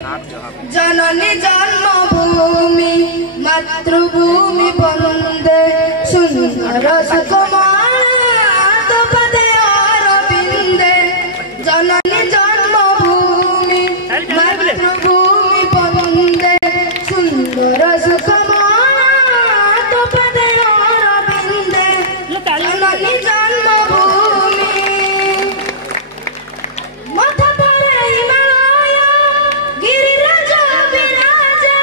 जननी जन्मभूमि मातृभूमि वंदे सुंदर सुकुमार पदे अरविंदे जननी जन्मभूमि मातृभूमि वंदे सुंदर सुकुमार पदे अरविंदे जननी जन्मभूमि माथा परे हिमालय गिरिराज विराजे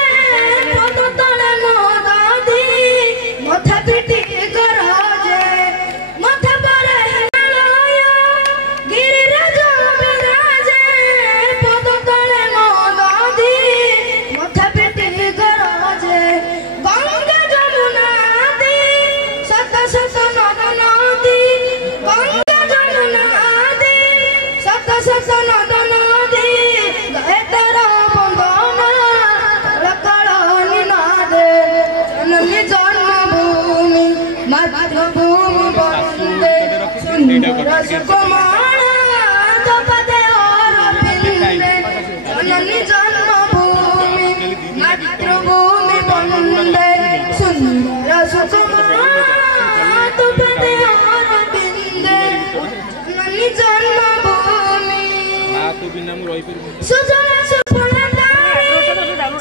पद तले नदी माथा पिटी गरजे माथा परे हिमालय गिरिराज विराजे पद तले नदी माथा पिटी गरजे गंगा जमुना नदी शत शत नद नदी गंगा जमुना नदी शत शत नद नदी गए तेरा बंदना लकड़ानी नादे जननी जन्मभूमि मातृभूमि वंदे सुंदर सुकुमार पदे अरविंदे जननी जन्मभूमि मातृभूमि वंदे सुंदर सुकुमार पदे अरविंदे जननी जन्मभूमि सुजला सुफला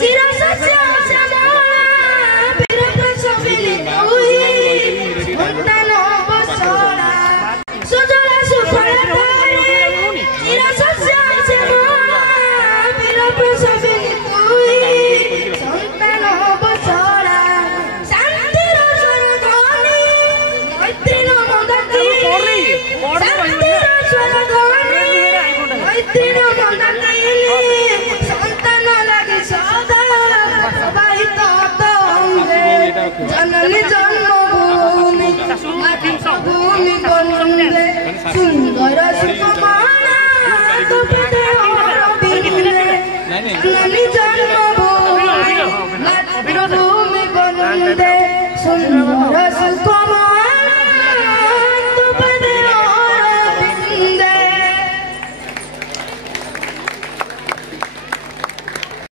चिर सस्य श्यामला वीर प्रसविनी तुई संतान बसरा सुजला सुफला चिर सस्य श्यामला वीर प्रसविनी तुई संतान बसरा शांतिर स्वरध्वनि मैत्रीन मदति शांतिर स्वरध्वनि मैत्रीन मदति संतान लागि सदा प्रवाहित तंगे जननी जन्मभूमि मातृभूमि वंदे सुंदर सुकुमार पदे अरविंदे जननी